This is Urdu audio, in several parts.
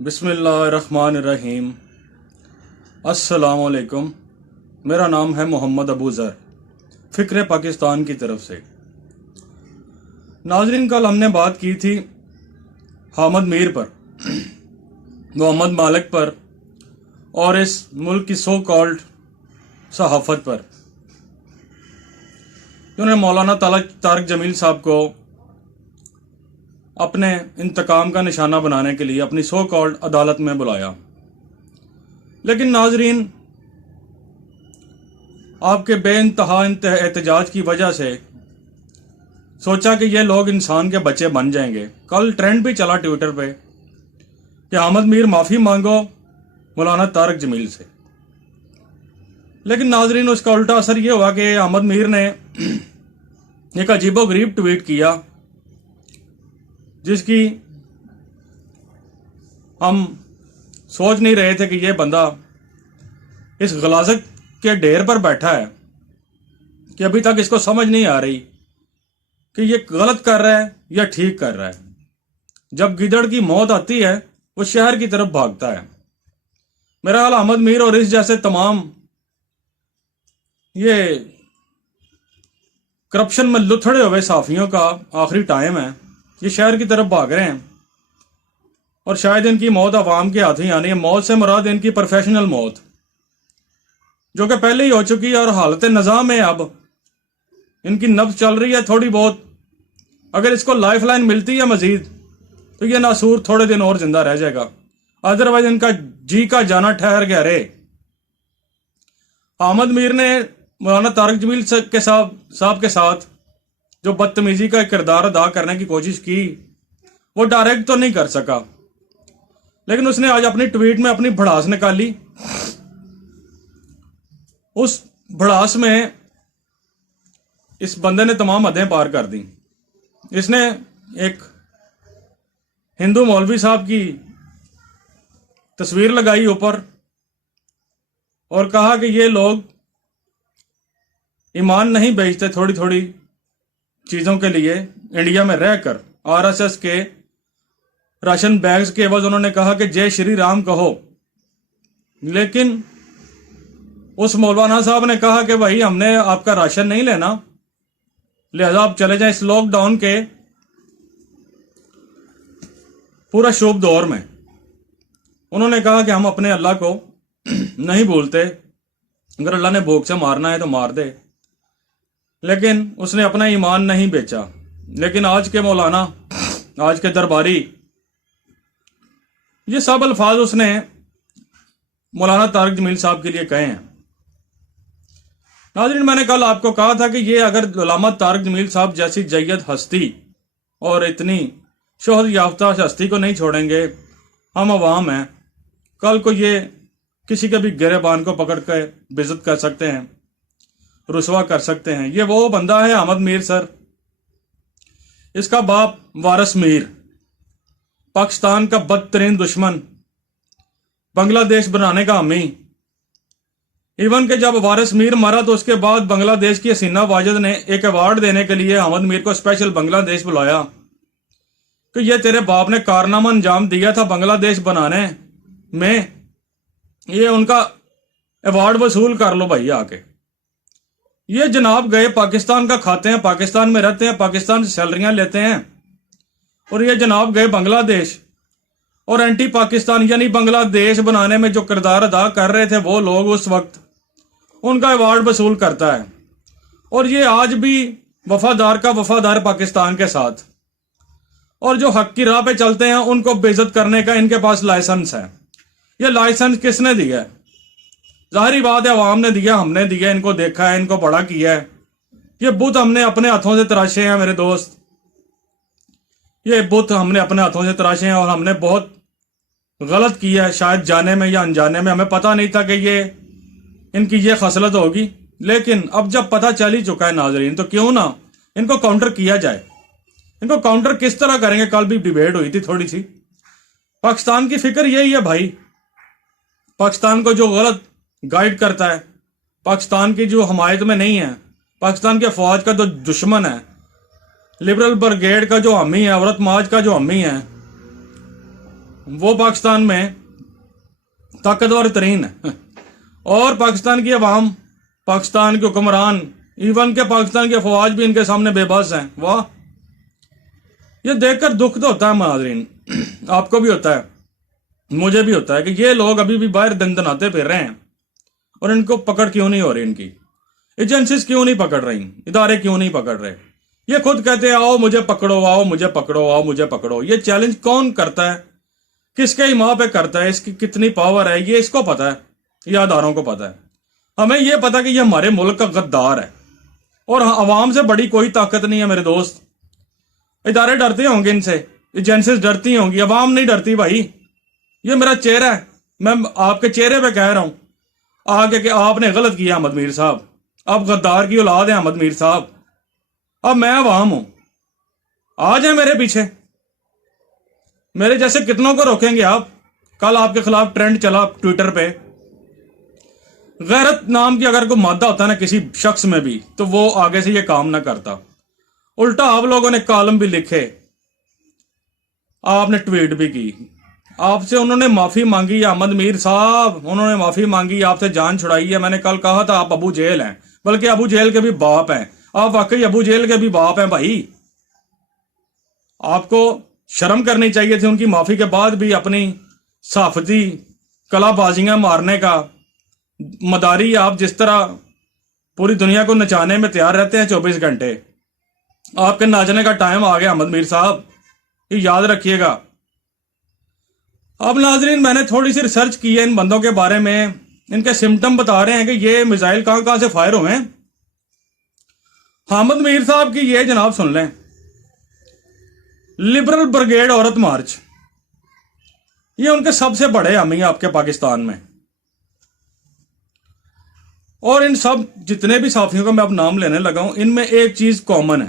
بسم اللہ الرحمن الرحیم۔ السلام علیکم، میرا نام ہے محمد ابو ذر، فکر پاکستان کی طرف سے۔ ناظرین، کل ہم نے بات کی تھی حامد میر پر، محمد مالک پر اور اس ملک کی سو کالڈ صحافت پر، انہوں نے مولانا طارق جمیل صاحب کو اپنے انتقام کا نشانہ بنانے کے لیے اپنی سو کالڈ عدالت میں بلایا۔ لیکن ناظرین، آپ کے بے انتہا احتجاج کی وجہ سے سوچا کہ یہ لوگ انسان کے بچے بن جائیں گے۔ کل ٹرینڈ بھی چلا ٹویٹر پہ کہ حامد میر معافی مانگو مولانا طارق جمیل سے۔ لیکن ناظرین، اس کا الٹا اثر یہ ہوا کہ حامد میر نے ایک عجیب و غریب ٹویٹ کیا جس کی ہم سوچ نہیں رہے تھے کہ یہ بندہ اس غلاظت کے ڈھیر پر بیٹھا ہے کہ ابھی تک اس کو سمجھ نہیں آ رہی کہ یہ غلط کر رہا ہے یا ٹھیک کر رہا ہے۔ جب گیدڑ کی موت آتی ہے وہ شہر کی طرف بھاگتا ہے۔ میرا خیال حامد میر اور اس جیسے تمام یہ کرپشن میں لتھڑے ہوئے صحافیوں کا آخری ٹائم ہے۔ یہ شہر کی طرف بھاگ رہے ہیں اور شاید ان کی موت عوام کے ہاتھ ہی آنی ہے۔ موت سے مراد ان کی پروفیشنل موت، جو کہ پہلے ہی ہو چکی ہے، اور حالت نظام ہے اب ان کی نبض چل رہی ہے تھوڑی بہت۔ اگر اس کو لائف لائن ملتی ہے مزید تو یہ ناسور تھوڑے دن اور زندہ رہ جائے گا، ادروائز ان کا جی کا جانا ٹھہر گیا رے۔ حامد میر نے مولانا طارق جمیل صاحب کے ساتھ جو بدتمیزی کا کردار ادا کرنے کی کوشش کی وہ ڈائریکٹ تو نہیں کر سکا، لیکن اس نے آج اپنی ٹویٹ میں اپنی بھڑاس نکالی۔ اس بھڑاس میں اس بندے نے تمام حدیں پار کر دی۔ اس نے ایک ہندو مولوی صاحب کی تصویر لگائی اوپر اور کہا کہ یہ لوگ ایمان نہیں بیچتے تھوڑی تھوڑی چیزوں کے لیے انڈیا میں رہ کر۔ آر ایس ایس کے راشن بیگز کے عوض انہوں نے کہا کہ جے شری رام کہو، لیکن اس مولانا صاحب نے کہا کہ بھائی ہم نے آپ کا راشن نہیں لینا، لہذا آپ چلے جائیں۔ اس لاک ڈاؤن کے پورا شوب دور میں انہوں نے کہا کہ ہم اپنے اللہ کو نہیں بھولتے، اگر اللہ نے بھوک سے مارنا ہے تو مار دے، لیکن اس نے اپنا ایمان نہیں بیچا۔ لیکن آج کے مولانا، آج کے درباری، یہ سب الفاظ اس نے مولانا طارق جمیل صاحب کے لیے کہے ہیں۔ ناظرین، میں نے کل آپ کو کہا تھا کہ یہ اگر علامہ طارق جمیل صاحب جیسی جید ہستی اور اتنی شہرت یافتہ ہستی کو نہیں چھوڑیں گے، ہم عوام ہیں، کل کو یہ کسی کے بھی گریبان کو پکڑ کے بےعزت کر سکتے ہیں، رسوا کر سکتے ہیں۔ یہ وہ بندہ ہے حامد میر سر، اس کا باپ وارث میر، پاکستان کا بدترین دشمن، بنگلہ دیش بنانے کا حامی۔ ایون کہ جب وارث میر مرا تو اس کے بعد بنگلہ دیش کی حسینہ واجد نے ایک ایوارڈ دینے کے لیے حامد میر کو اسپیشل بنگلہ دیش بلایا کہ یہ تیرے باپ نے کارنامہ انجام دیا تھا بنگلہ دیش بنانے میں، یہ ان کا ایوارڈ وصول کر لو بھائی آ کے۔ یہ جناب گئے پاکستان کا کھاتے ہیں، پاکستان میں رہتے ہیں، پاکستان سے سیلریاں لیتے ہیں، اور یہ جناب گئے بنگلہ دیش اور اینٹی پاکستان یعنی بنگلہ دیش بنانے میں جو کردار ادا کر رہے تھے وہ لوگ اس وقت ان کا ایوارڈ وصول کرتا ہے۔ اور یہ آج بھی وفادار کا وفادار پاکستان کے ساتھ، اور جو حق کی راہ پہ چلتے ہیں ان کو بے عزت کرنے کا ان کے پاس لائسنس ہے۔ یہ لائسنس کس نے دیا ہے؟ ظاہری بات ہے عوام نے دیا، ہم نے دیا، ان کو دیکھا ہے، ان کو بڑا کیا ہے۔ یہ بت ہم نے اپنے ہاتھوں سے تراشے ہیں میرے دوست، یہ بت ہم نے اپنے ہاتھوں سے تراشے ہیں، اور ہم نے بہت غلط کیا ہے، شاید جانے میں یا انجانے میں۔ ہمیں پتہ نہیں تھا کہ یہ ان کی یہ خصلت ہوگی، لیکن اب جب پتہ چل ہی چکا ہے ناظرین، تو کیوں نہ ان کو کاؤنٹر کیا جائے۔ ان کو کاؤنٹر کس طرح کریں گے؟ کل بھی ڈیبیٹ ہوئی تھی تھوڑی سی۔ پاکستان کی فکر یہی ہے بھائی، پاکستان کو جو غلط گائیڈ کرتا ہے، پاکستان کی جو حمایت میں نہیں ہے، پاکستان کے فوج کا جو دشمن ہے، لبرل برگیڈ کا جو حامی ہے، عورت ماج کا جو حامی ہے، وہ پاکستان میں طاقتور ترین ہے، اور پاکستان کی عوام، پاکستان کے حکمران، ایون کہ پاکستان کے فوج بھی ان کے سامنے بے بس ہیں۔ واہ، یہ دیکھ کر دکھ تو ہوتا ہے ناظرین، آپ کو بھی ہوتا ہے، مجھے بھی ہوتا ہے کہ یہ لوگ ابھی بھی باہر دندناتے پھر رہے ہیں، اور ان کو پکڑ کیوں نہیں ہو رہی، ان کی ایجنسیز کیوں نہیں پکڑ رہی، ادارے کیوں نہیں پکڑ رہے۔ یہ خود کہتے ہیں آؤ مجھے پکڑو، آؤ مجھے پکڑو، آؤ مجھے پکڑو۔ یہ چیلنج کون کرتا ہے، کس کے ایما پہ کرتا ہے، اس کی کتنی پاور ہے، یہ اس کو پتا ہے، یہ اداروں کو پتا ہے۔ ہمیں یہ پتا کہ یہ ہمارے ملک کا غدار ہے، اور عوام سے بڑی کوئی طاقت نہیں ہے میرے دوست۔ ادارے ڈرتے ہوں گے ان سے، ایجنسیز ڈرتی ہوں گی، عوام نہیں ڈرتی بھائی۔ یہ میرا چہرہ ہے، میں آپ کے چہرے پہ کہہ رہا ہوں آگے کہ آپ نے غلط کیا احمد میر صاحب، آپ غدار کی اولاد ہیں احمد میر صاحب۔ اب میں عوام ہوں، آ جائیں میرے پیچھے، میرے جیسے کتنوں کو روکیں گے آپ؟ کل آپ کے خلاف ٹرینڈ چلا ٹویٹر پہ، غیرت نام کی اگر کوئی مادہ ہوتا ہے نا کسی شخص میں بھی، تو وہ آگے سے یہ کام نہ کرتا۔ الٹا آپ لوگوں نے کالم بھی لکھے، آپ نے ٹویٹ بھی کی، آپ سے انہوں نے معافی مانگی، احمد میر صاحب انہوں نے معافی مانگی، آپ سے جان چھڑائی ہے۔ میں نے کل کہا تھا آپ ابو جہل ہیں، بلکہ ابو جہل کے بھی باپ ہیں، آپ واقعی ابو جہل کے بھی باپ ہیں بھائی۔ آپ کو شرم کرنی چاہیے تھی ان کی معافی کے بعد بھی اپنی صحافتی کلا بازیاں مارنے کا۔ مداری آپ جس طرح پوری دنیا کو نچانے میں تیار رہتے ہیں 24 گھنٹے، آپ کے ناچنے کا ٹائم آ گیا احمد میر صاحب، یہ یاد رکھیے گا۔ اب ناظرین میں نے تھوڑی سی ریسرچ کی ہے ان بندوں کے بارے میں، ان کے سمٹم بتا رہے ہیں کہ یہ میزائل کہاں سے فائر ہوئے ہیں۔ حامد میر صاحب کی یہ جناب سن لیں، لبرل بریگیڈ عورت مارچ، یہ ان کے سب سے بڑے حامی ہیں آپ کے پاکستان میں۔ اور ان سب جتنے بھی صحافیوں کا میں اب نام لینے لگا ہوں، ان میں ایک چیز کامن ہے،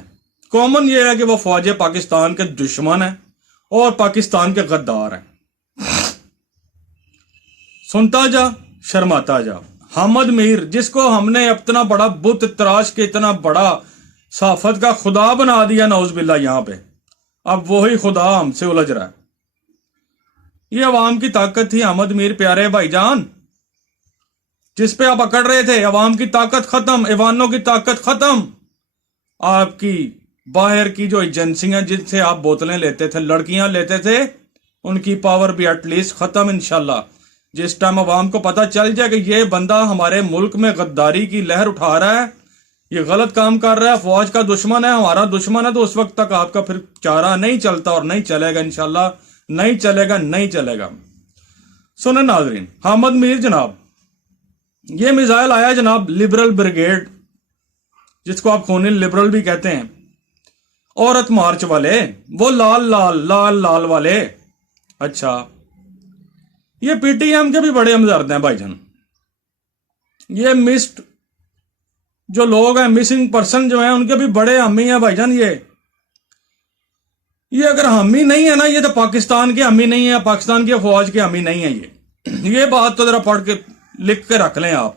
کامن یہ ہے کہ وہ فوج پاکستان کے دشمن ہیں اور پاکستان کے غدار ہیں۔ سنتا جا شرماتا جا۔ حامد میر جس کو ہم نے اتنا بڑا بت تراش کے اتنا بڑا صحافت کا خدا بنا دیا نعوذ باللہ یہاں پہ، اب وہی خدا ہم سے الجھ رہا ہے۔ یہ عوام کی طاقت تھی حامد میر پیارے بھائی جان، جس پہ آپ اکڑ رہے تھے۔ عوام کی طاقت ختم، ایوانوں کی طاقت ختم، آپ کی باہر کی جو ایجنسیاں جن سے آپ بوتلیں لیتے تھے، لڑکیاں لیتے تھے، ان کی پاور بھی ایٹ لیسٹ ختم انشاءاللہ۔ جس ٹائم عوام کو پتہ چل جائے کہ یہ بندہ ہمارے ملک میں غداری کی لہر اٹھا رہا ہے، یہ غلط کام کر رہا ہے، فوج کا دشمن ہے، ہمارا دشمن ہے، تو اس وقت تک آپ کا پھر چارہ نہیں چلتا اور نہیں چلے گا انشاءاللہ، نہیں چلے گا، نہیں چلے گا۔ سنیں ناظرین، حامد میر جناب، یہ میزائل آیا جناب لبرل بریگیڈ، جس کو آپ خونی لبرل بھی کہتے ہیں، عورت مارچ والے، وہ لال لال لال لال والے۔ اچھا، یہ پی ٹی ایم کے بھی بڑے ہمدرد ہیں بھائی جان، یہ مسڈ جو لوگ ہیں، مسنگ پرسن جو ہیں، ان کے بھی بڑے حامی ہیں بھائی جان۔ یہ اگر حامی نہیں ہے نا، یہ تو پاکستان کے حامی نہیں ہے، پاکستان کی فوج کے حامی نہیں ہے۔ یہ بات تو ذرا پڑھ کے لکھ کے رکھ لیں آپ۔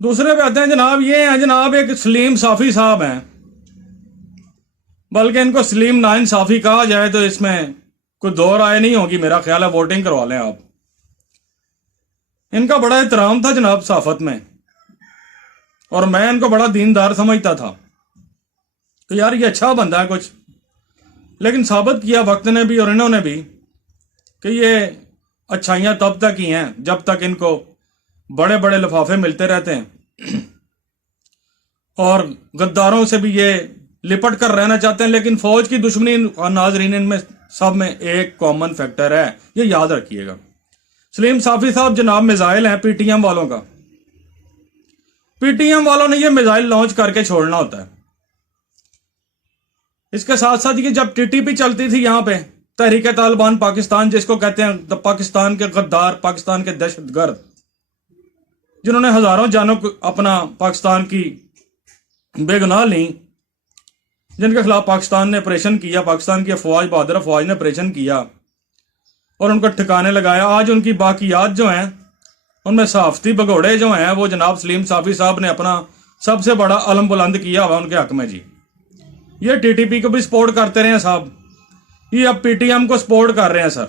دوسرے پہ آتے ہیں جناب، یہ ہیں جناب ایک سلیم صافی صاحب ہیں، بلکہ ان کو سلیم ناانصافی کہا جائے تو اس میں کوئی دو رائے نہیں ہوگی، میرا خیال ہے ووٹنگ کروا لیں آپ۔ ان کا بڑا احترام تھا جناب صحافت میں، اور میں ان کو بڑا دیندار سمجھتا تھا کہ یار یہ اچھا بندہ ہے کچھ، لیکن ثابت کیا وقت نے بھی اور انہوں نے بھی کہ یہ اچھائیاں تب تک ہی ہیں جب تک ان کو بڑے بڑے لفافے ملتے رہتے ہیں، اور غداروں سے بھی یہ لپٹ کر رہنا چاہتے ہیں۔ لیکن فوج کی دشمنی ناظرین ان میں سب میں ایک کامن فیکٹر ہے، یہ یاد رکھیے گا۔ سلیم صافی صاحب جناب میزائل ہیں پی ٹی ایم والوں کا، پی ٹی ایم والوں نے یہ میزائل لانچ کر کے چھوڑنا ہوتا ہے۔ اس کے ساتھ ساتھ یہ جب ٹی ٹی پی چلتی تھی یہاں پہ، تحریک طالبان پاکستان جس کو کہتے ہیں، پاکستان کے غدار، پاکستان کے دہشت گرد، جنہوں نے ہزاروں جانوں کو اپنا پاکستان کی بے گناہ لیں، جن کے خلاف پاکستان نے آپریشن کیا، پاکستان کی افواج، بہادر افواج نے آپریشن کیا اور ان کو ٹھکانے لگایا۔ آج ان کی باقیات جو ہیں، ان میں صحافتی بگوڑے جو ہیں، وہ جناب سلیم صافی صاحب نے اپنا سب سے بڑا علم بلند کیا ہوا ان کے حق میں جی۔ یہ ٹی ٹی پی کو بھی سپورٹ کرتے رہے ہیں صاحب، یہ اب پی ٹی ایم کو سپورٹ کر رہے ہیں سر.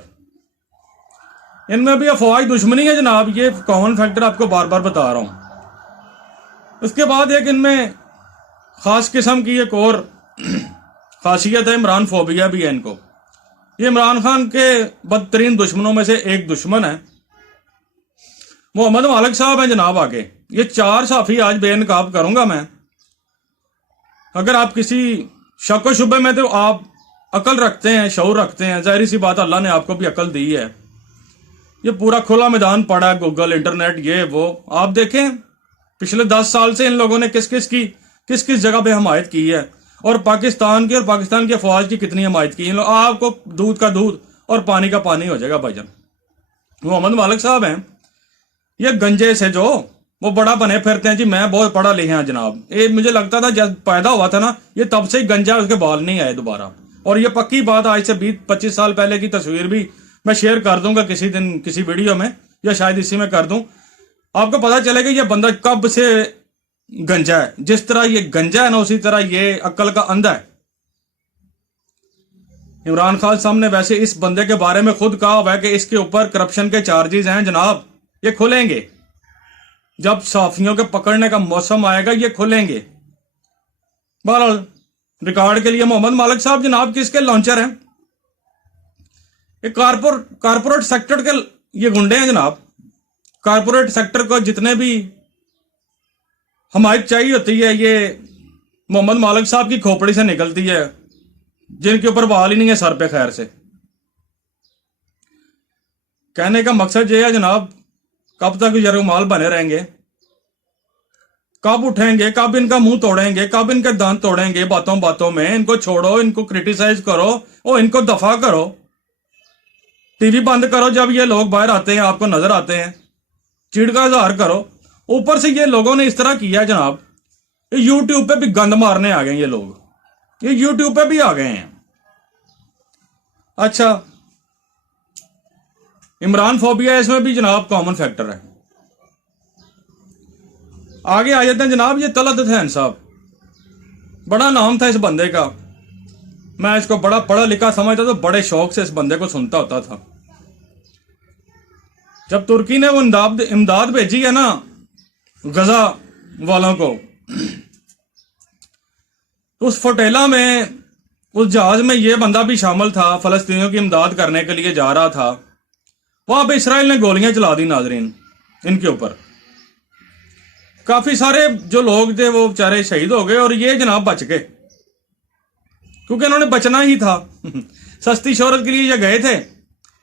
ان میں بھی افواج دشمنی ہے جناب، یہ کامن فیکٹر آپ کو بار بار بتا رہا ہوں. اس کے بعد ایک ان میں خاص قسم کی ایک اور خاصیت ہے، عمران فوبیا بھی ہے ان کو. یہ عمران خان کے بدترین دشمنوں میں سے ایک دشمن ہے. محمد مالک صاحب ہیں جناب آگے. یہ 4 صحافی آج بے نقاب کروں گا میں. اگر آپ کسی شک و شبے میں، تو آپ عقل رکھتے ہیں، شعور رکھتے ہیں، ظاہری سی بات اللہ نے آپ کو بھی عقل دی ہے. یہ پورا کھلا میدان پڑا ہے، گوگل، انٹرنیٹ، یہ وہ. آپ دیکھیں پچھلے 10 سال سے ان لوگوں نے کس کس جگہ پہ حمایت کی ہے، اور پاکستان کی اور پاکستان کی افواج کی کتنی حمایت کی. آپ کو دودھ کا دودھ اور پانی کا پانی ہو جائے گا بھائی جان. محمد مالک صاحب ہیں یہ گنجے سے جو وہ بڑا بنے پھرتے ہیں جی میں بہت پڑھا لکھا ہوں جناب. یہ مجھے لگتا تھا جب پیدا ہوا تھا نا یہ تب سے ہی گنجا، اس کے بال نہیں آئے دوبارہ. اور یہ پکی بات، آج سے 20-25 سال پہلے کی تصویر بھی میں شیئر کر دوں گا کسی دن کسی ویڈیو میں، یا شاید اسی میں کر دوں. آپ کو پتا چلے گا یہ بندہ کب سے گنجا ہے. جس طرح یہ گنجا ہے نا، اسی طرح یہ عقل کا اندھا ہے. عمران خان صاحب نے ویسے اس بندے کے بارے میں خود کہا ہوا ہے کہ اس کے اوپر کرپشن کے چارجز ہیں جناب، یہ کھلیں گے جب صحافیوں کے پکڑنے کا موسم آئے گا، یہ کھلیں گے. بہرحال ریکارڈ کے لیے محمد مالک صاحب جناب کس کے لانچر ہیں؟ یہ کارپوریٹ سیکٹر کے یہ گنڈے ہیں جناب. کارپوریٹ سیکٹر کو جتنے بھی حمایت چاہیے ہوتی ہے یہ محمد مالک صاحب کی کھوپڑی سے نکلتی ہے، جن کے اوپر بال ہی نہیں ہے سر پہ. خیر سے کہنے کا مقصد یہ ہے جناب، کب تک یرغمال بنے رہیں گے؟ کب اٹھیں گے؟ کب ان کا منہ توڑیں گے؟ کب ان کے دانت توڑیں گے؟ باتوں باتوں میں ان کو چھوڑو، ان کو کرٹیسائز کرو اور ان کو دفاع کرو. ٹی وی بند کرو جب یہ لوگ باہر آتے ہیں، آپ کو نظر آتے ہیں، چیڑ کا اظہار کرو. اوپر سے یہ لوگوں نے اس طرح کیا ہے جناب، یہ یوٹیوب پہ بھی گند مارنے آ گئے یہ لوگ، یہ یوٹیوب پہ بھی آ گئے ہیں. اچھا عمران فوبیا اس میں بھی جناب کامن فیکٹر ہے. آگے آ جاتے ہیں جناب. یہ طلعت حسین صاحب، بڑا نام تھا اس بندے کا، میں اس کو بڑا پڑھا لکھا سمجھتا تو بڑے شوق سے اس بندے کو سنتا ہوتا تھا. جب ترکی نے وہ امداد بھیجی ہے نا غزہ والوں کو، اس فوٹیلا میں، اس جہاز میں یہ بندہ بھی شامل تھا، فلسطینیوں کی امداد کرنے کے لیے جا رہا تھا. وہاں پہ اسرائیل نے گولیاں چلا دی ناظرین ان کے اوپر. کافی سارے جو لوگ تھے وہ بیچارے شہید ہو گئے، اور یہ جناب بچ گئے کیونکہ انہوں نے بچنا ہی تھا. سستی شہرت کے لیے یہ گئے تھے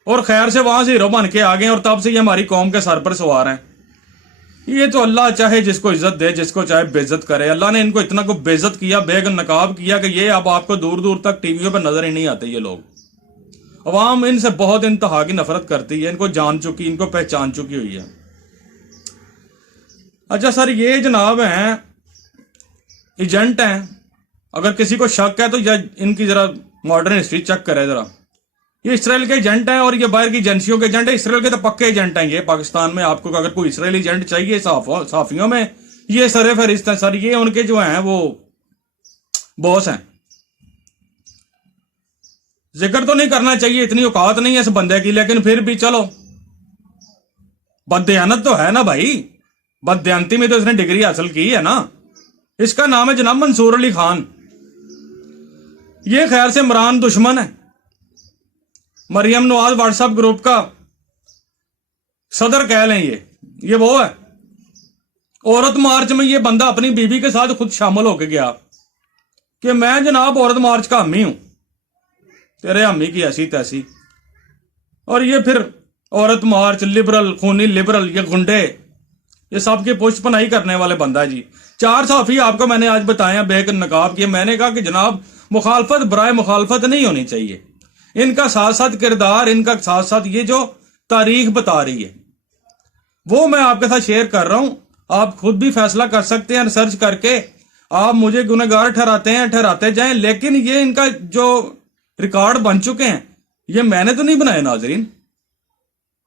اور خیر سے وہاں سے ہیرو بن کے آ گئے، اور تب سے یہ ہماری قوم کے سر پر سوار ہیں. یہ تو اللہ چاہے جس کو عزت دے، جس کو چاہے بے عزت کرے. اللہ نے ان کو اتنا کو بے عزت کیا، بے نقاب کیا کہ یہ اب آپ کو دور دور تک ٹی ویوں پہ نظر ہی نہیں آتے. یہ لوگ عوام ان سے بہت انتہا کی نفرت کرتی ہے، ان کو جان چکی، ان کو پہچان چکی ہوئی ہے. اچھا سر، یہ جناب ہیں ایجنٹ ہیں. اگر کسی کو شک ہے تو ان کی ذرا ماڈرن ہسٹری چیک کرے ذرا. یہ اسرائیل کے ایجنٹ ہیں، اور یہ باہر کی ایجنسیوں کے ایجنٹ ہیں. اسرائیل کے تو پکے ایجنٹ ہیں یہ. پاکستان میں آپ کو اگر کوئی اسرائیلی ایجنٹ چاہیے صحافیوں میں، یہ سر فہرست ہیں سر. یہ ان کے جو ہیں وہ باس ہیں. ذکر تو نہیں کرنا چاہیے، اتنی اوقات نہیں ہے اس بندے کی، لیکن پھر بھی چلو، بددیانت تو ہے نا بھائی. بددیانتی میں تو اس نے ڈگری حاصل کی ہے نا. اس کا نام ہے جناب منصور علی خان. یہ خیر سے عمران دشمن ہے. Maryam Nawaz what's app group کا صدر کہہ لیں. یہ وہ ہے. عورت مارچ میں یہ بندہ اپنی بیوی کے ساتھ خود شامل ہو کے گیا کہ میں جناب عورت مارچ کا حامی ہوں. تیرے حامی کی ایسی تیسی. اور یہ پھر عورت مارچ، لبرل، خونی لبرل، یہ گنڈے، یہ سب کی پشت پناہی کرنے والے بندہ ہے جی. 4 صحافی آپ کو میں نے آج بتایا بے نقاب کیے. میں نے کہا کہ جناب مخالفت برائے مخالفت نہیں ہونی چاہیے. ان کا ساتھ ساتھ کردار، ان کا ساتھ ساتھ یہ جو تاریخ بتا رہی ہے وہ میں آپ کے ساتھ شیئر کر رہا ہوں. آپ خود بھی فیصلہ کر سکتے ہیں ریسرچ کر کے. آپ مجھے گنہگار ٹھہراتے جائیں، لیکن یہ ان کا جو ریکارڈ بن چکے ہیں یہ میں نے تو نہیں بنائے ناظرین.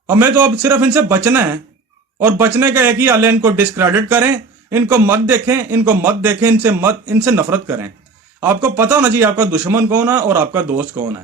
ہمیں تو اب صرف ان سے بچنا ہے، اور بچنے کا ایک ہی حل ہے، ان کو ڈسکریڈٹ کریں، ان کو مت دیکھیں، ان سے نفرت کریں. آپ کو پتا ہونا چاہیے آپ کا دشمن کون ہے اور آپ کا دوست کون ہے.